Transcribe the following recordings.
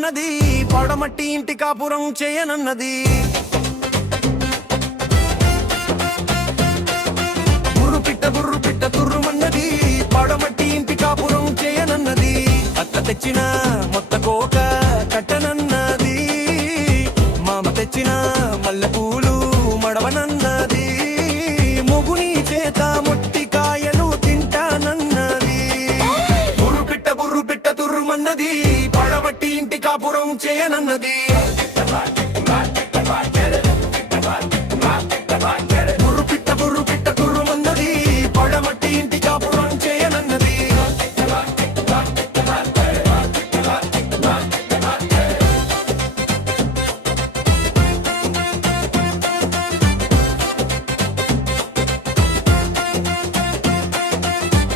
తుర్రుమన్నది పడమట్టి ఇంటి కాపురం చేయనన్నది. బుర్రు పిట్ట తుర్రుమన్నది పడమట్టి ఇంటి కాపురం చేయనన్నది. అత్త తెచ్చిన మొత్త కోక కట్టనన్నది. మామ తెచ్చిన మల్లెపూలు మడవనన్నది. మొగుని చేత మొట్టి కాయలు తింటానన్నది. బుర్రు పిట్ట తుర్రుమన్నది పడమట్టి ఇంటి కాపురం చేయనన్నది. బుర్రు పిట్ట తుర్రుమన్నది పడమట్టి ఇంటి కాపురం చేయనన్నది.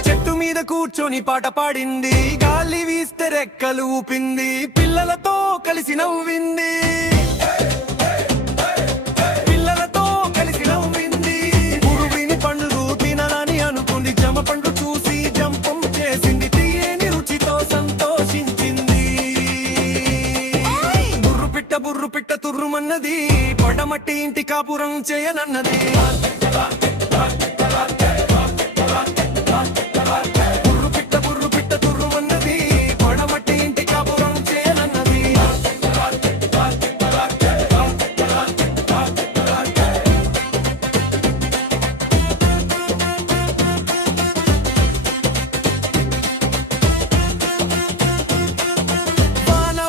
చెట్టు మీద కూర్చొని పాట పాడింది. గాలి వీస్తే రెక్కలు ఊపింది. పిల్లలతో కలిసి నవ్వింది. పురువిని పండ్లు తినాలని అనుకుంది. జమ పండు చూసి జంపం చేసింది. తీయని రుచితో సంతోషించింది. బుర్రు పిట్ట తుర్రుమన్నది పడమట్టి ఇంటి కాపురం చేయనన్నది. బుర్రు పిట్ట తుర్రుమన్నది పడమట్టి ఇంటి కాపురం చేయనన్నది.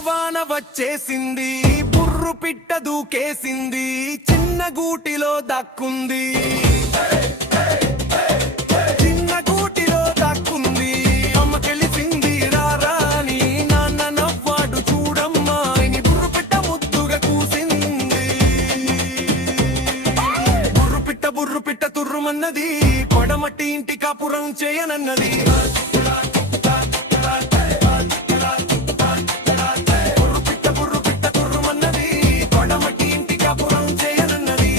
వాన వచ్చేసింది. బుర్రు పిట్ట దూకేసింది. చిన్న గూటిలో దక్కుంది. చిన్న గూటిలో దక్కుంది. అమ్మ గెలిచింది రారాని. నాన్న నవ్వాడు చూడమ్మా అని బుర్రు పిట్ట ముద్దుగా కూసింది. బుర్రు పిట్ట తుర్రుమన్నది పడమట్టి ఇంటి కాపురం చేయనన్నది. బుర్రు పిట్ట తుర్రుమన్నది పడమట్టి ఇంటి కాపురం చేయనన్నది.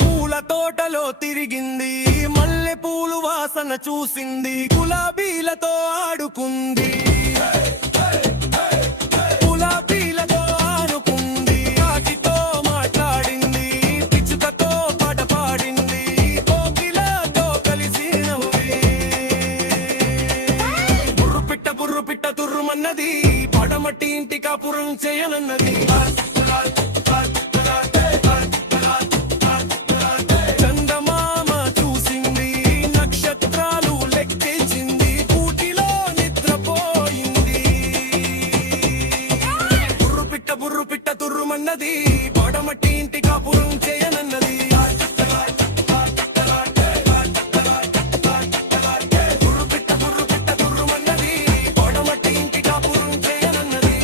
పూల తోటలో తిరిగింది. మల్లె పూలు వాసన చూసింది. గులాబీలతో ఆడుకుంది. గులాబీలతో ఆడుకుంది. కాకితో మాట్లాడింది. పిచ్చుకతో పాట పాడింది. కోకిలతో కలిసి నవ్వి. బుర్రు పిట్ట తుర్రుమన్నది పడమట్టి ఇంటి కాపురం చేయనన్నది. చందమామ చూసింది. నక్షత్రాలు లెక్కించింది. కూటిలో నిద్రపోయింది. బుర్రు పిట్ట తుర్రుమన్నది పడమట్టి ఇంటి కాపురం చేయనన్నది. బుర్రు పిట్ట తుర్రుమన్నది పడమట్టి ఇంటి కాపురం చేయనన్నది.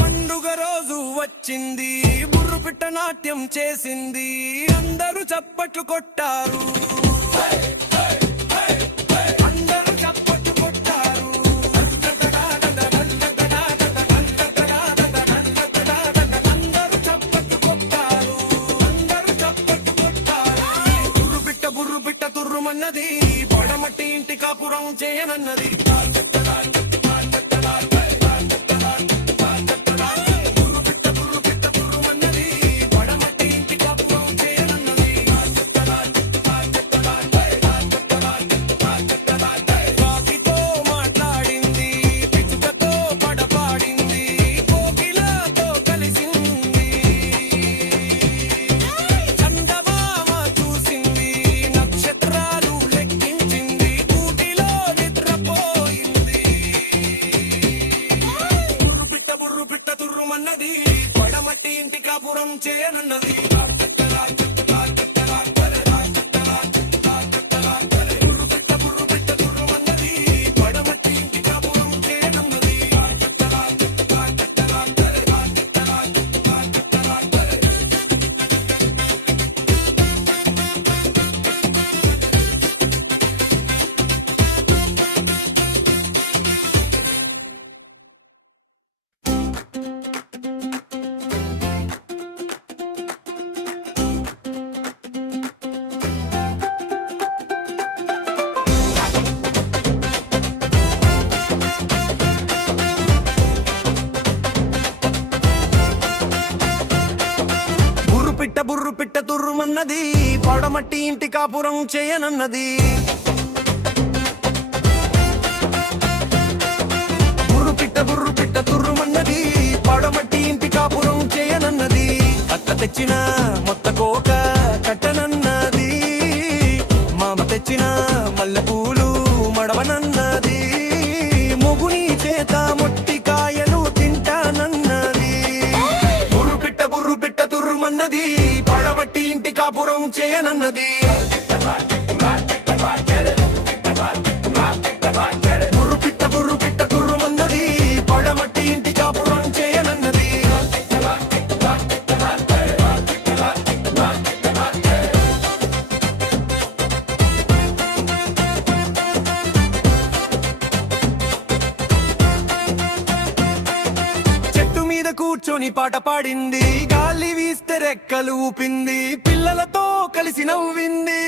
పండుగ రోజు వచ్చింది. బుర్రు పిట్ట నాట్యం చేసింది. అందరూ చప్పట్లు కొట్టారు. అందరూ చప్పట్లు కొట్టారు. అందరూ చప్పట్లు కొట్టారు. అందరూ చప్పట్లు కొట్టారు. బుర్రు పిట్ట తుర్రుమన్నది పడమట్టి ఇంటి కాపురం చేయనన్నది. బుర్రు పిట్ట తుర్రుమన్నది పడమట్టి ఇంటి కాపురం చేయనన్నది. తుర్రుమన్నది పడమట్టి ఇంటి కాపురం చేయనన్నది బుర్రు పిట్ట తుర్రుమన్నది పడమట్టి ఇంటి కాపురం చేయనన్నది అత్త తెచ్చిన మొత్త కోక కట్టనన్నది మామ తెచ్చిన మల్లెపూలు మడవనన్నది మొగుని చేత మొట్టికాయలు తింటానన్నది బుర్రు పిట్ట తుర్రుమన్నది పడమట్టి ఇంటి కాపురం చేయనన్నది బుర్రు పిట్ట తుర్రుమన్నది పడమట్టి ఇంటి కాపురం చేయనన్నది చెట్టు మీద కూర్చొని పాట పాడింది గాలి వీస్తే రెక్కలు ఊపింది పిల్లలతో కలిసి నవ్వింది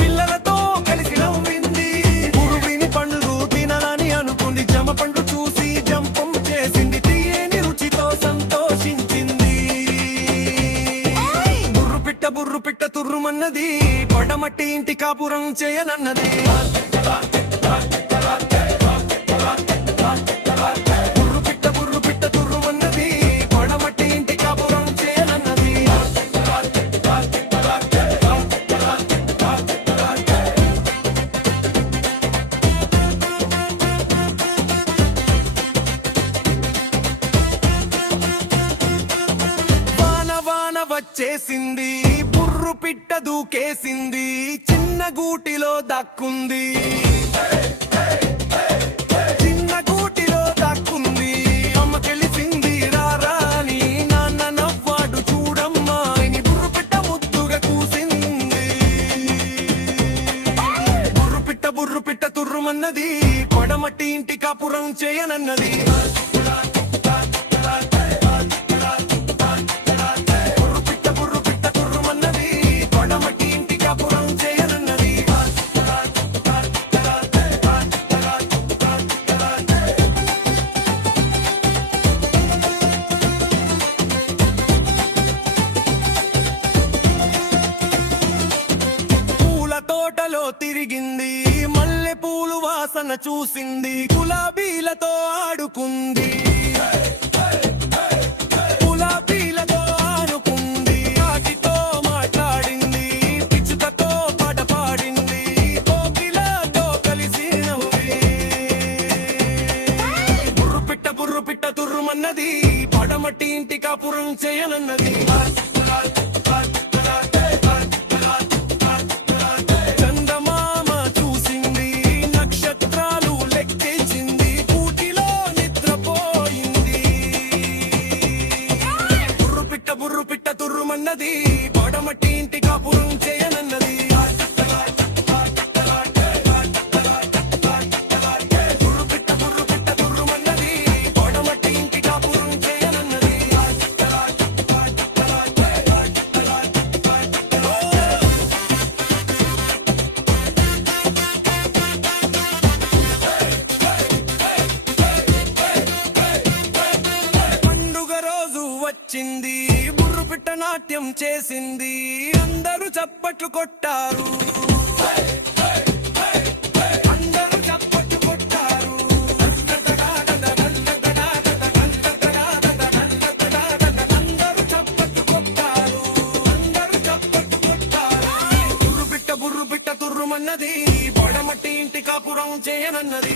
పిల్లలతో కలిసి నవ్వింది పురువిని పండ్లు తినాలని అనుకుంది జమ పండ్లు చూసి జంపం చేసింది తీయని రుచితో సంతోషించింది బుర్రు పిట్ట తుర్రుమన్నది పడమట్టి ఇంటి కాపురం చేయనన్నది బుర్రు పిట్ట తుర్రుమన్నది పడమట్టి ఇంటి కాపురం చేయనన్నది వాన వచ్చేసింది బుర్రు పిట్ట దూకేసింది చిన్న గూటిలో దక్కుంది చిన్న గూటిలో దక్కుంది అమ్మ తెలిసింది రారాని నాన్న నవ్వాడు చూడమ్మా అని బుర్రు పిట్ట ముద్దుగా కూసింది బుర్రు పిట్ట తుర్రుమన్నది పడమట్టి ఇంటి కాపురం చేయనన్నది బుర్రు పిట్ట తుర్రుమన్నది పడమట్టి ఇంటి కాపురం చేయనన్నది పూల తోటలో తిరిగింది మల్లె పూలు వాసన చూసింది గులాబీలతో ఆడుకుంది గులాబీలతో ఆడుకుంది వాటితో మాట్లాడింది పిచ్చుకతో పాట పాడింది కోకిలతో కలిసి నవ్వి బుర్రు పిట్ట తుర్రుమన్నది పడమట్టి ఇంటి కాపురం చేయనన్నది చందమామ చూసింది నక్షత్రాలు లెక్కించింది కూటిలో నిద్రపోయింది బుర్రు పిట్ట తుర్రుమన్నది పడమట్టి ఇంటి కాపురం చేయనన్నది బుర్రు పిట్ట తుర్రుమన్నది పడమట్టి ఇంటి కాపురం చేయనన్నది పండుగ రోజు వచ్చింది బుర్రు పిట్ట నాట్యం చేసింది అందరూ చప్పట్లు కొట్టారు అందరూ చప్పట్లు కొట్టారు అందరూ చప్పట్లు కొట్టారు అందరూ చప్పట్లు కొట్టారు బుర్రు పిట్ట తుర్రుమన్నది పడమట్టి ఇంటి కాపురం చేయనన్నది